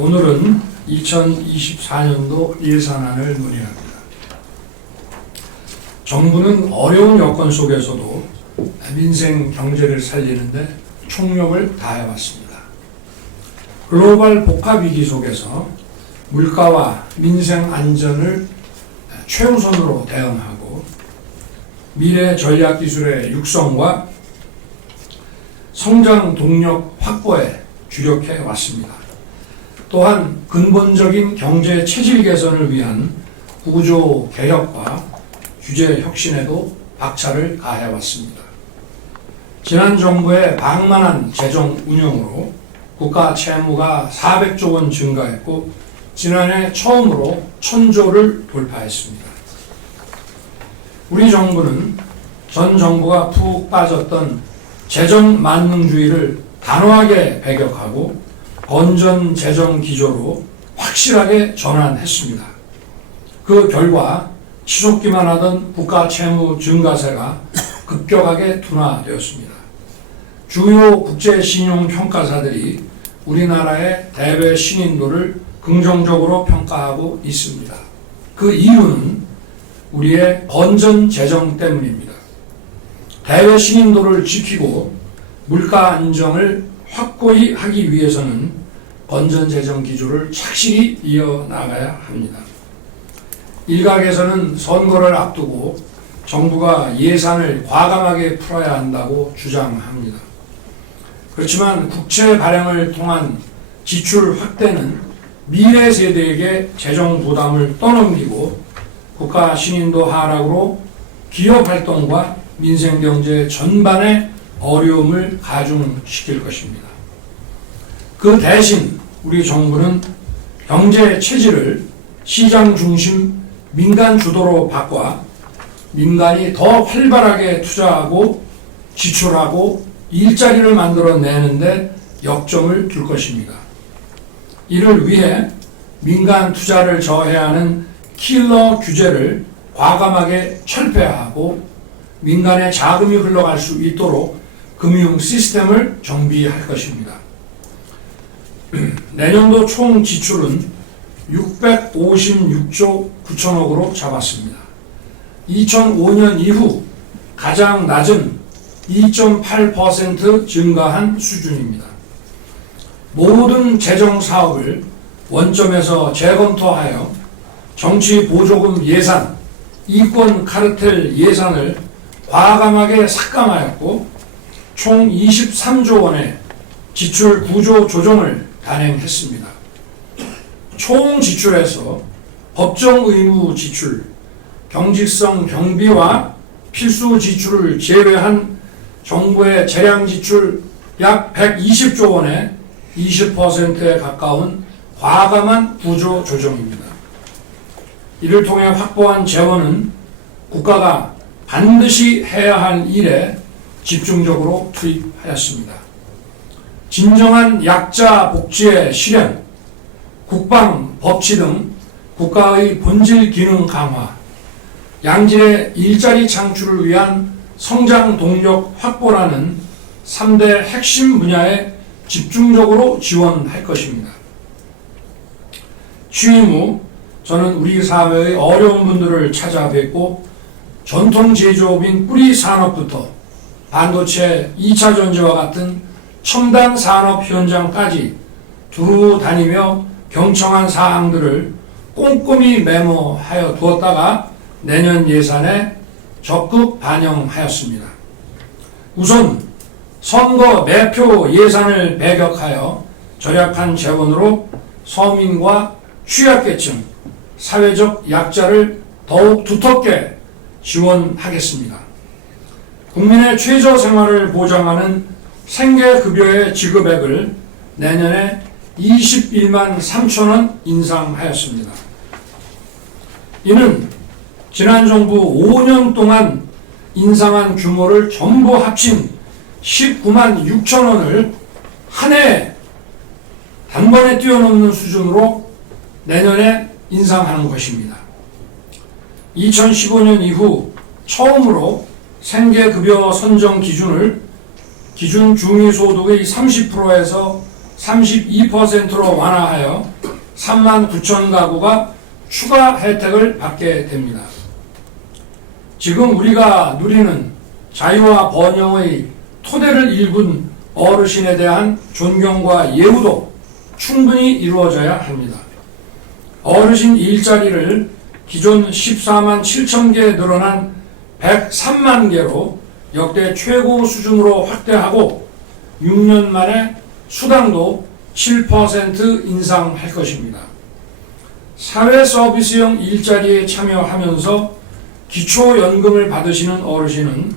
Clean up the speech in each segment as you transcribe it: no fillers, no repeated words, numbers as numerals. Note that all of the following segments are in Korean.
오늘은 2024년도 예산안을 논의합니다. 정부는 어려운 여건 속에서도 민생 경제를 살리는데 총력을 다해왔습니다. 글로벌 복합 위기 속에서 물가와 민생 안전을 최우선으로 대응하고 미래 전략 기술의 육성과 성장 동력 확보에 주력해 왔습니다. 또한 근본적인 경제 체질 개선을 위한 구조 개혁과 규제 혁신에도 박차를 가해 왔습니다. 지난 정부의 방만한 재정 운영으로 국가 채무가 400조 원 증가했고 지난해 처음으로 1000조를 돌파했습니다. 우리 정부는 전 정부가 푹 빠졌던 재정 만능주의를 단호하게 배격하고 건전 재정 기조로 확실하게 전환했습니다. 그 결과 치솟기만 하던 국가 채무 증가세가 급격하게 둔화되었습니다. 주요 국제 신용 평가사들이 우리나라의 대외 신인도를 긍정적으로 평가하고 있습니다. 그 이유는 우리의 건전 재정 때문입니다. 대외 신인도를 지키고 물가 안정을 확고히 하기 위해서는 건전 재정 기조를 착실히 이어나가야 합니다. 일각에서는 선거를 앞두고 정부가 예산을 과감하게 풀어야 한다고 주장합니다. 그렇지만 국채 발행을 통한 지출 확대는 미래 세대에게 재정 부담을 떠넘기고 국가 신인도 하락으로 기업 활동과 민생 경제 전반에 어려움을 가중시킬 것입니다. 그 대신 우리 정부는 경제 체질을 시장 중심 민간 주도로 바꿔 민간이 더 활발하게 투자하고 지출하고 일자리를 만들어내는데 역점을 둘 것입니다. 이를 위해 민간 투자를 저해하는 킬러 규제를 과감하게 철폐하고 민간의 자금이 흘러갈 수 있도록 금융 시스템을 정비할 것입니다. 내년도 총 지출은 656조 9천억으로 잡았습니다. 2005년 이후 가장 낮은 2.8% 증가한 수준입니다. 모든 재정 사업을 원점에서 재검토하여 정치 보조금 예산, 이권 카르텔 예산을 과감하게 삭감하였고 총 23조 원의 지출 구조 조정을 단행했습니다. 총 지출에서 법정 의무 지출, 경직성 경비와 필수 지출을 제외한 정부의 재량 지출 약 120조 원의 20%에 가까운 과감한 구조 조정입니다. 이를 통해 확보한 재원은 국가가 반드시 해야 할 일에 집중적으로 투입하였습니다. 진정한 약자 복지의 실현, 국방, 법치 등 국가의 본질 기능 강화, 양질의 일자리 창출을 위한 성장 동력 확보라는 3대 핵심 분야에 집중적으로 지원할 것입니다. 취임 후 저는 우리 사회의 어려운 분들을 찾아뵙고 전통 제조업인 뿌리 산업부터 반도체 2차 전지와 같은 첨단 산업 현장까지 두루 다니며 경청한 사항들을 꼼꼼히 메모하여 두었다가 내년 예산에 적극 반영하였습니다. 우선 선거 매표 예산을 배격하여 절약한 재원으로 서민과 취약계층, 사회적 약자를 더욱 두텁게 지원하겠습니다. 국민의 최저 생활을 보장하는 생계급여의 지급액을 내년에 21만 3천 원 인상하였습니다. 이는 지난 정부 5년 동안 인상한 규모를 전부 합친 19만 6천 원을 한 해에 단번에 뛰어넘는 수준으로 내년에 인상하는 것입니다. 2015년 이후 처음으로 생계급여 선정 기준을 기준 중위소득의 30%에서 32%로 완화하여 3만 9천 가구가 추가 혜택을 받게 됩니다. 지금 우리가 누리는 자유와 번영의 토대를 일군 어르신에 대한 존경과 예우도 충분히 이루어져야 합니다. 어르신 일자리를 기존 14만 7천 개 늘어난 103만 개로 역대 최고 수준으로 확대하고 6년 만에 수당도 7% 인상할 것입니다. 사회 서비스형 일자리에 참여하면서 기초연금을 받으시는 어르신은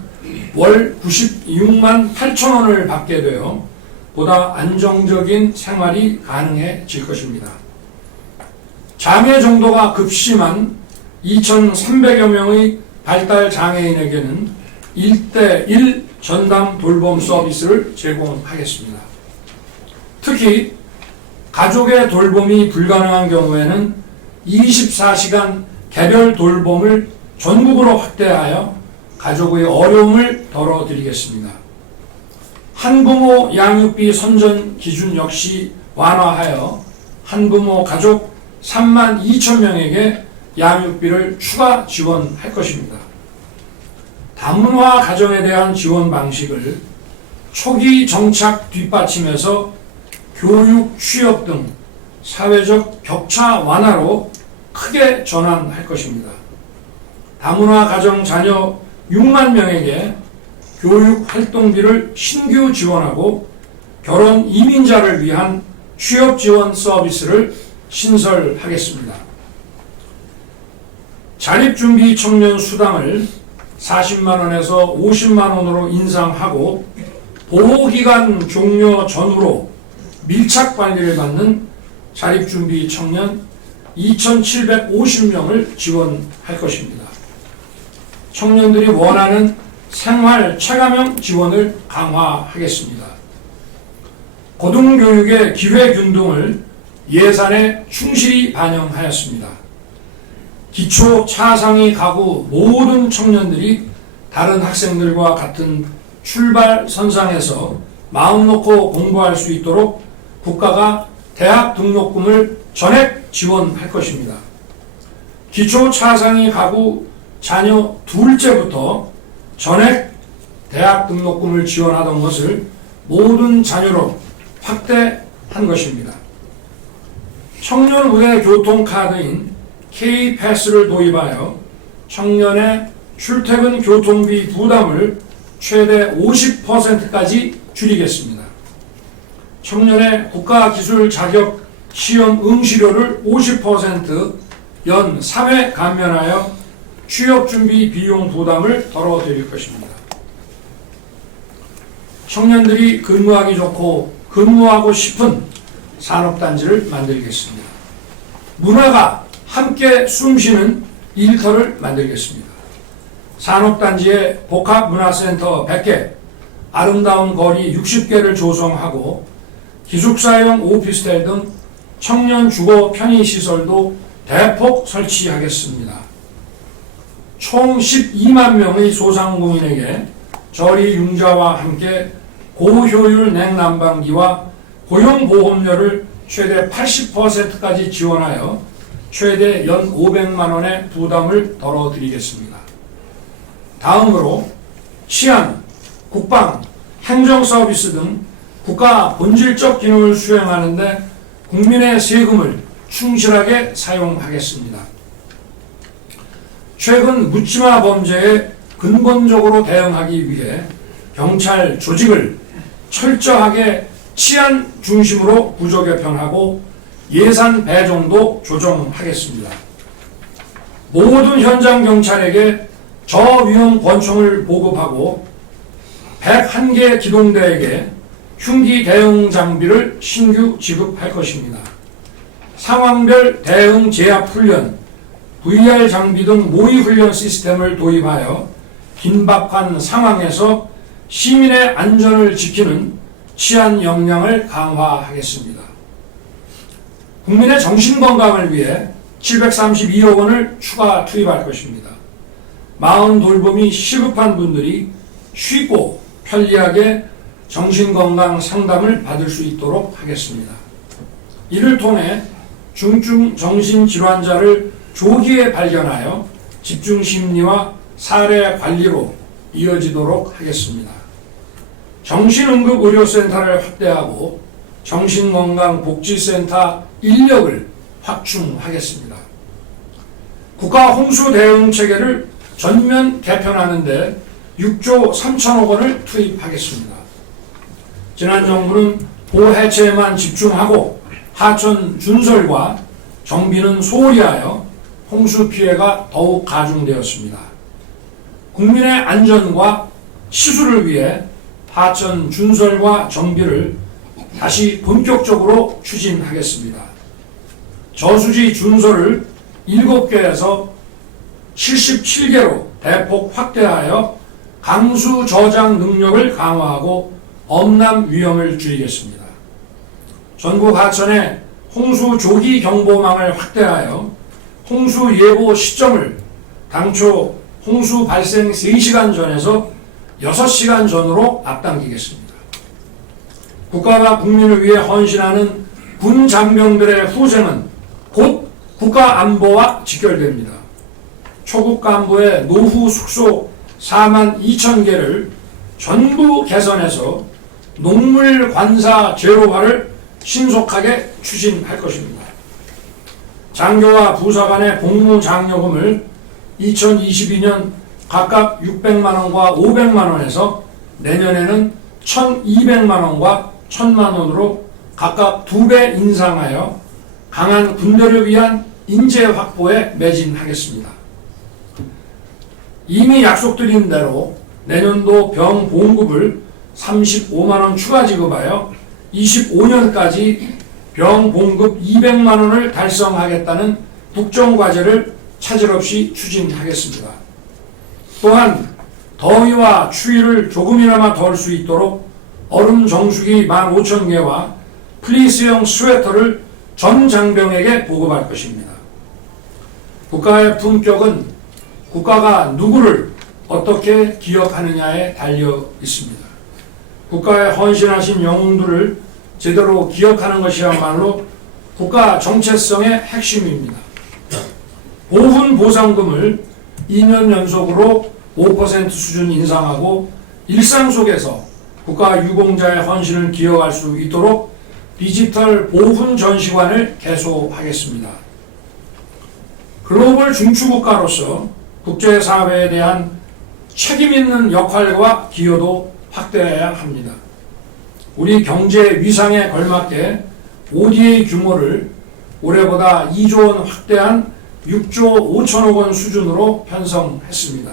월 96만 8천 원을 받게 되어 보다 안정적인 생활이 가능해질 것입니다. 장애 정도가 급심한 2,300여 명의 발달 장애인에게는 1:1 전담 돌봄 서비스를 제공하겠습니다. 특히 가족의 돌봄이 불가능한 경우에는 24시간 개별 돌봄을 전국으로 확대하여 가족의 어려움을 덜어드리겠습니다. 한부모 양육비 선전 기준 역시 완화하여 한부모 가족 3만 2천 명에게 양육비를 추가 지원할 것입니다. 다문화 가정에 대한 지원 방식을 초기 정착 뒷받침에서 교육, 취업 등 사회적 격차 완화로 크게 전환할 것입니다. 다문화 가정 자녀 6만 명에게 교육 활동비를 신규 지원하고 결혼 이민자를 위한 취업 지원 서비스를 신설하겠습니다. 자립준비 청년 수당을 40만 원에서 50만 원으로 인상하고 보호기간 종료 전후로 밀착 관리를 받는 자립준비 청년 2,750명을 지원할 것입니다. 청년들이 원하는 생활 체감형 지원을 강화하겠습니다. 고등교육의 기회균등을 예산에 충실히 반영하였습니다. 기초 차상위 가구 모든 청년들이 다른 학생들과 같은 출발선상에서 마음 놓고 공부할 수 있도록 국가가 대학 등록금을 전액 지원할 것입니다. 기초 차상위 가구 자녀 둘째부터 전액 대학 등록금을 지원하던 것을 모든 자녀로 확대한 것입니다. 청년 우대 교통카드인 K패스를 도입하여 청년의 출퇴근 교통비 부담을 최대 50%까지 줄이겠습니다. 청년의 국가기술 자격 시험 응시료를 50% 연 3회 감면하여 취업준비 비용 부담을 덜어드릴 것입니다. 청년들이 근무하기 좋고 근무하고 싶은 산업단지를 만들겠습니다. 문화가 함께 숨쉬는 일터를 만들겠습니다. 산업단지에 복합문화센터 100개, 아름다운 거리 60개를 조성하고 기숙사형 오피스텔 등 청년 주거 편의시설도 대폭 설치하겠습니다. 총 12만 명의 소상공인에게 저리융자와 함께 고효율 냉난방기와 고용보험료를 최대 80%까지 지원하여 최대 연 500만 원의 부담을 덜어드리겠습니다. 다음으로 치안, 국방, 행정서비스 등 국가 본질적 기능을 수행하는 데 국민의 세금을 충실하게 사용하겠습니다. 최근 묻지마 범죄에 근본적으로 대응하기 위해 경찰 조직을 철저하게 치안 중심으로 구조 개편하고 예산 배정도 조정하겠습니다. 모든 현장 경찰에게 저위험 권총을 보급하고 101개 기동대에게 흉기 대응 장비를 신규 지급할 것입니다. 상황별 대응 제압 훈련, VR 장비 등 모의 훈련 시스템을 도입하여 긴박한 상황에서 시민의 안전을 지키는 치안 역량을 강화하겠습니다. 국민의 정신건강을 위해 732억 원을 추가 투입할 것입니다. 마음 돌봄이 시급한 분들이 쉽고 편리하게 정신건강 상담을 받을 수 있도록 하겠습니다. 이를 통해 중증 정신질환자를 조기에 발견하여 집중심리와 사례 관리로 이어지도록 하겠습니다. 정신응급의료센터를 확대하고 정신건강복지센터 인력을 확충하겠습니다. 국가 홍수 대응 체계를 전면 개편하는 데 6조 3천억 원을 투입하겠습니다. 지난 정부는 보해체에만 집중하고 하천 준설과 정비는 소홀히 하여 홍수 피해가 더욱 가중되었습니다. 국민의 안전과 시수를 위해 하천 준설과 정비를 다시 본격적으로 추진하겠습니다. 저수지 준설을 7개에서 77개로 대폭 확대하여 강수 저장 능력을 강화하고 엄남 위험을 줄이겠습니다. 전국 하천의 홍수 조기 경보망을 확대하여 홍수 예보 시점을 당초 홍수 발생 3시간 전에서 6시간 전으로 앞당기겠습니다. 국가가 국민을 위해 헌신하는 군 장병들의 후생은 곧 국가 안보와 직결됩니다. 초급 간부의 노후 숙소 4만 2천 개를 전부 개선해서 농물 관사 제로화를 신속하게 추진할 것입니다. 장교와 부사 간의 복무장려금을 2022년 각각 600만 원과 500만 원에서 내년에는 1,200만 원과 1,000만 원으로 각각 2배 인상하여 강한 군대를 위한 인재 확보에 매진하겠습니다. 이미 약속드린 대로 내년도 병 보험급을 35만 원 추가 지급하여 25년까지 병 보험급 200만 원을 달성하겠다는 국정과제를 차질 없이 추진하겠습니다. 또한 더위와 추위를 조금이나마 덜 수 있도록 얼음 정수기 15,000개와 플리스형 스웨터를 전 장병에게 보급할 것입니다. 국가의 품격은 국가가 누구를 어떻게 기억하느냐에 달려 있습니다. 국가에 헌신하신 영웅들을 제대로 기억하는 것이야말로 국가 정체성의 핵심입니다. 보훈 보상금을 2년 연속으로 5% 수준 인상하고 일상 속에서 국가 유공자의 헌신을 기억할 수 있도록 디지털 보훈 전시관을 개소하겠습니다. 글로벌 중추국가로서 국제사회에 대한 책임있는 역할과 기여도 확대해야 합니다. 우리 경제 위상에 걸맞게 ODA 규모를 올해보다 2조 원 확대한 6조 5천억 원 수준으로 편성했습니다.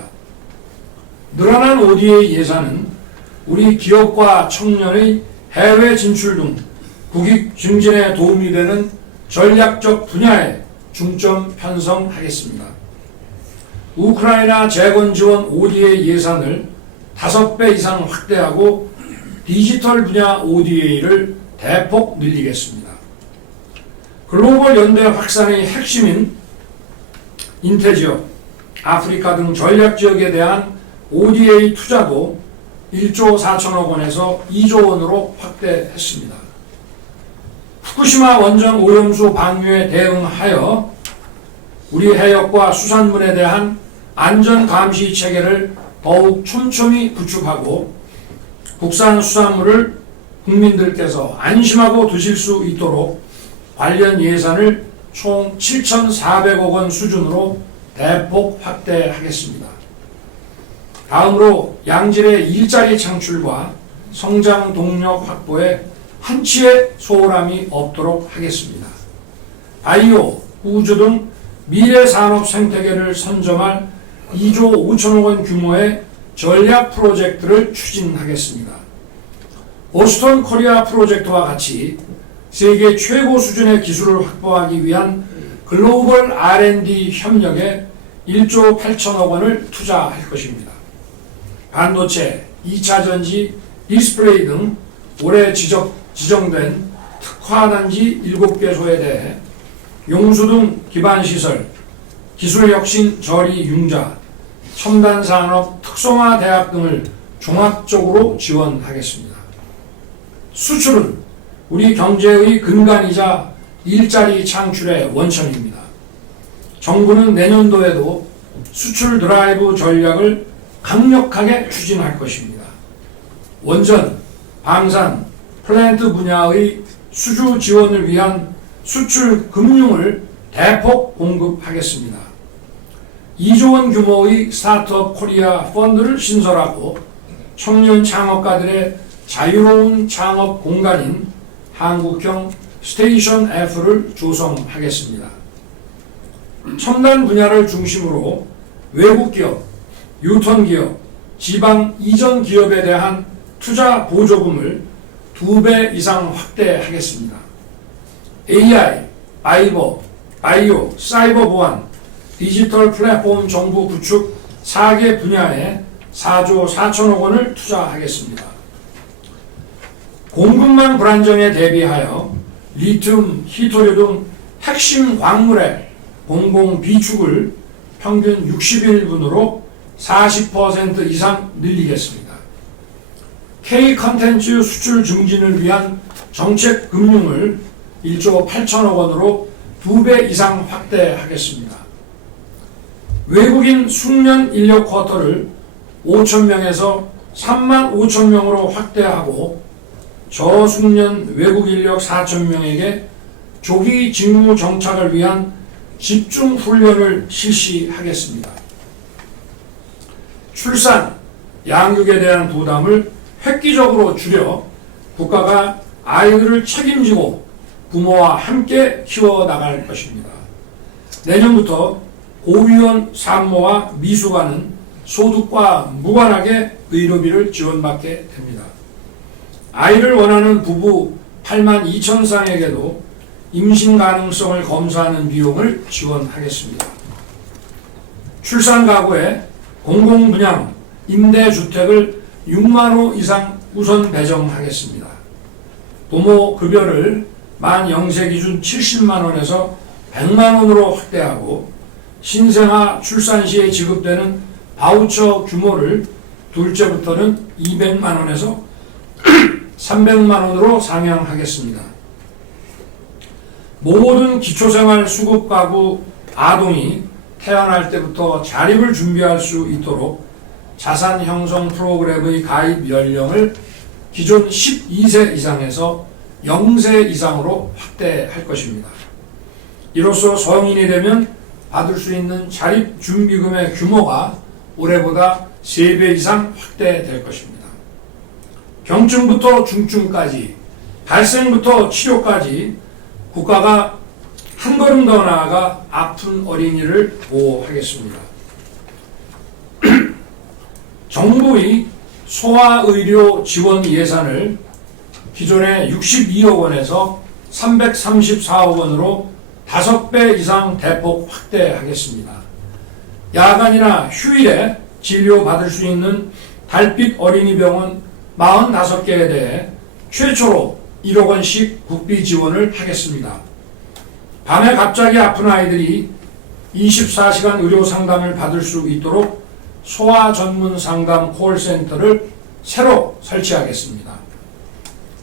늘어난 ODA 예산은 우리 기업과 청년의 해외 진출 등 국익 증진에 도움이 되는 전략적 분야에 중점 편성하겠습니다. 우크라이나 재건 지원 ODA 예산을 5배 이상 확대하고 디지털 분야 ODA를 대폭 늘리겠습니다. 글로벌 연대 확산의 핵심인 인태지역, 아프리카 등 전략 지역에 대한 ODA 투자도 1조 4천억 원에서 2조 원으로 확대했습니다. 후쿠시마 원전 오염수 방류에 대응하여 우리 해역과 수산물에 대한 안전 감시 체계를 더욱 촘촘히 구축하고 국산 수산물을 국민들께서 안심하고 드실 수 있도록 관련 예산을 총 7,400억 원 수준으로 대폭 확대하겠습니다. 다음으로 양질의 일자리 창출과 성장 동력 확보에 한치의 소홀함이 없도록 하겠습니다. 바이오, 우주 등 미래 산업 생태계를 선점할 2조 5천억 원 규모의 전략 프로젝트를 추진하겠습니다. 보스턴 코리아 프로젝트와 같이 세계 최고 수준의 기술을 확보하기 위한 글로벌 R&D 협력에 1조 8천억 원을 투자할 것입니다. 반도체, 2차 전지, 디스플레이 등 올해 지정된 특화단지 7개소에 대해 용수 등 기반시설, 기술혁신 저리 융자, 첨단산업 특성화 대학 등을 종합적으로 지원하겠습니다. 수출은 우리 경제의 근간이자 일자리 창출의 원천입니다. 정부는 내년도에도 수출 드라이브 전략을 강력하게 추진할 것입니다. 원전, 방산, 플랜트 분야의 수주 지원을 위한 수출 금융을 대폭 공급하겠습니다. 2조 원 규모의 스타트업 코리아 펀드를 신설하고 청년 창업가들의 자유로운 창업 공간인 한국형 스테이션 F를 조성하겠습니다. 첨단 분야를 중심으로 외국 기업, 유턴 기업, 지방 이전 기업에 대한 투자 보조금을 2배 이상 확대하겠습니다. AI, 바이오, 사이버 보안, 디지털 플랫폼 정부 구축 4개 분야에 4조 4천억 원을 투자하겠습니다. 공급망 불안정에 대비하여 리튬, 히토류 등 핵심 광물의 공공 비축을 평균 60일분으로 40% 이상 늘리겠습니다. K 컨텐츠 수출 증진을 위한 정책 금융을 1조 8천억 원으로 2배 이상 확대하겠습니다. 외국인 숙련 인력 쿼터를 5,000명에서 3만 5천 명으로 확대하고 저숙련 외국 인력 4,000명에게 조기 직무 정착을 위한 집중 훈련을 실시하겠습니다. 출산, 양육에 대한 부담을 획기적으로 줄여 국가가 아이들을 책임지고 부모와 함께 키워나갈 것입니다. 내년부터 고위원 산모와 미숙아는 소득과 무관하게 의료비를 지원받게 됩니다. 아이를 원하는 부부 8만 2천 쌍에게도 임신 가능성을 검사하는 비용을 지원하겠습니다. 출산 가구에 공공분양, 임대주택을 6만 호 이상 우선 배정하겠습니다. 부모 급여를 만 0세 기준 70만 원에서 100만 원으로 확대하고 신생아 출산 시에 지급되는 바우처 규모를 둘째부터는 200만 원에서 300만 원으로 상향하겠습니다. 모든 기초생활 수급 가구 아동이 태어날 때부터 자립을 준비할 수 있도록 자산 형성 프로그램의 가입 연령을 기존 12세 이상에서 0세 이상으로 확대할 것입니다. 이로써 성인이 되면 받을 수 있는 자립준비금의 규모가 올해보다 3배 이상 확대될 것입니다. 경증부터 중증까지, 발생부터 치료까지 국가가 한 걸음 더 나아가 아픈 어린이를 보호하겠습니다. 정부의 소아의료 지원 예산을 기존의 62억 원에서 334억 원으로 5배 이상 대폭 확대하겠습니다. 야간이나 휴일에 진료받을 수 있는 달빛 어린이병원 45개에 대해 최초로 1억 원씩 국비 지원을 하겠습니다. 밤에 갑자기 아픈 아이들이 24시간 의료 상담을 받을 수 있도록 소아 전문 상담 콜센터를 새로 설치하겠습니다.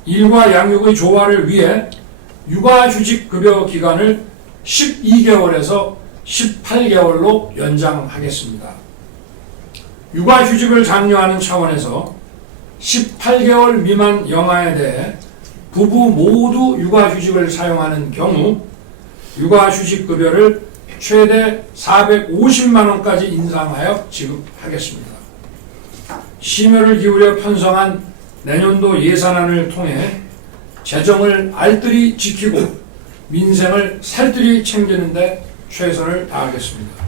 일과 양육의 조화를 위해 육아휴직 급여 기간을 12개월에서 18개월로 연장하겠습니다. 육아휴직을 장려하는 차원에서 18개월 미만 영아에 대해 부부 모두 육아휴직을 사용하는 경우 육아휴직 급여를 최대 450만 원까지 인상하여 지급하겠습니다. 심혈을 기울여 편성한 내년도 예산안을 통해 재정을 알뜰히 지키고 민생을 살뜰히 챙기는 데 최선을 다하겠습니다.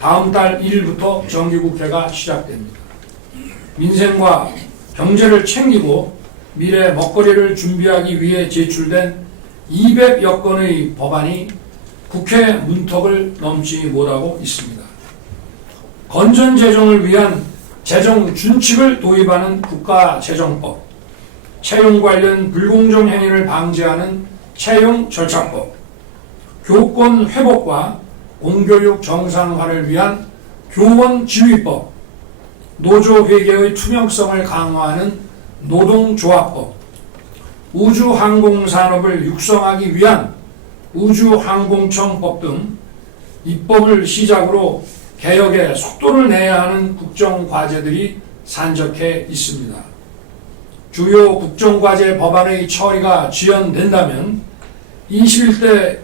다음 달 1일부터 정기국회가 시작됩니다. 민생과 경제를 챙기고 미래 먹거리를 준비하기 위해 제출된 200여 건의 법안이 국회 문턱을 넘지 못하고 있습니다. 건전 재정을 위한 재정 준칙을 도입하는 국가재정법, 채용 관련 불공정 행위를 방지하는 채용 절차법, 교권 회복과 공교육 정상화를 위한 교원 지휘법, 노조 회계의 투명성을 강화하는 노동조합법, 우주항공산업을 육성하기 위한 우주항공청법 등 입법을 시작으로 개혁에 속도를 내야 하는 국정과제들이 산적해 있습니다. 주요 국정과제 법안의 처리가 지연된다면 21대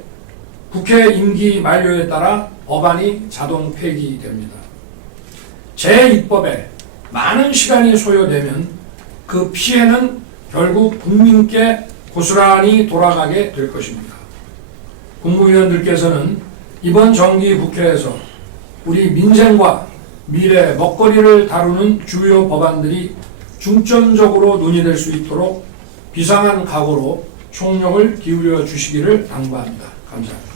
국회 임기 만료에 따라 법안이 자동 폐기됩니다. 재입법에 많은 시간이 소요되면 그 피해는 결국 국민께 고스란히 돌아가게 될 것입니다. 국무위원들께서는 이번 정기 국회에서 우리 민생과 미래 먹거리를 다루는 주요 법안들이 중점적으로 논의될 수 있도록 비상한 각오로 총력을 기울여 주시기를 당부합니다. 감사합니다.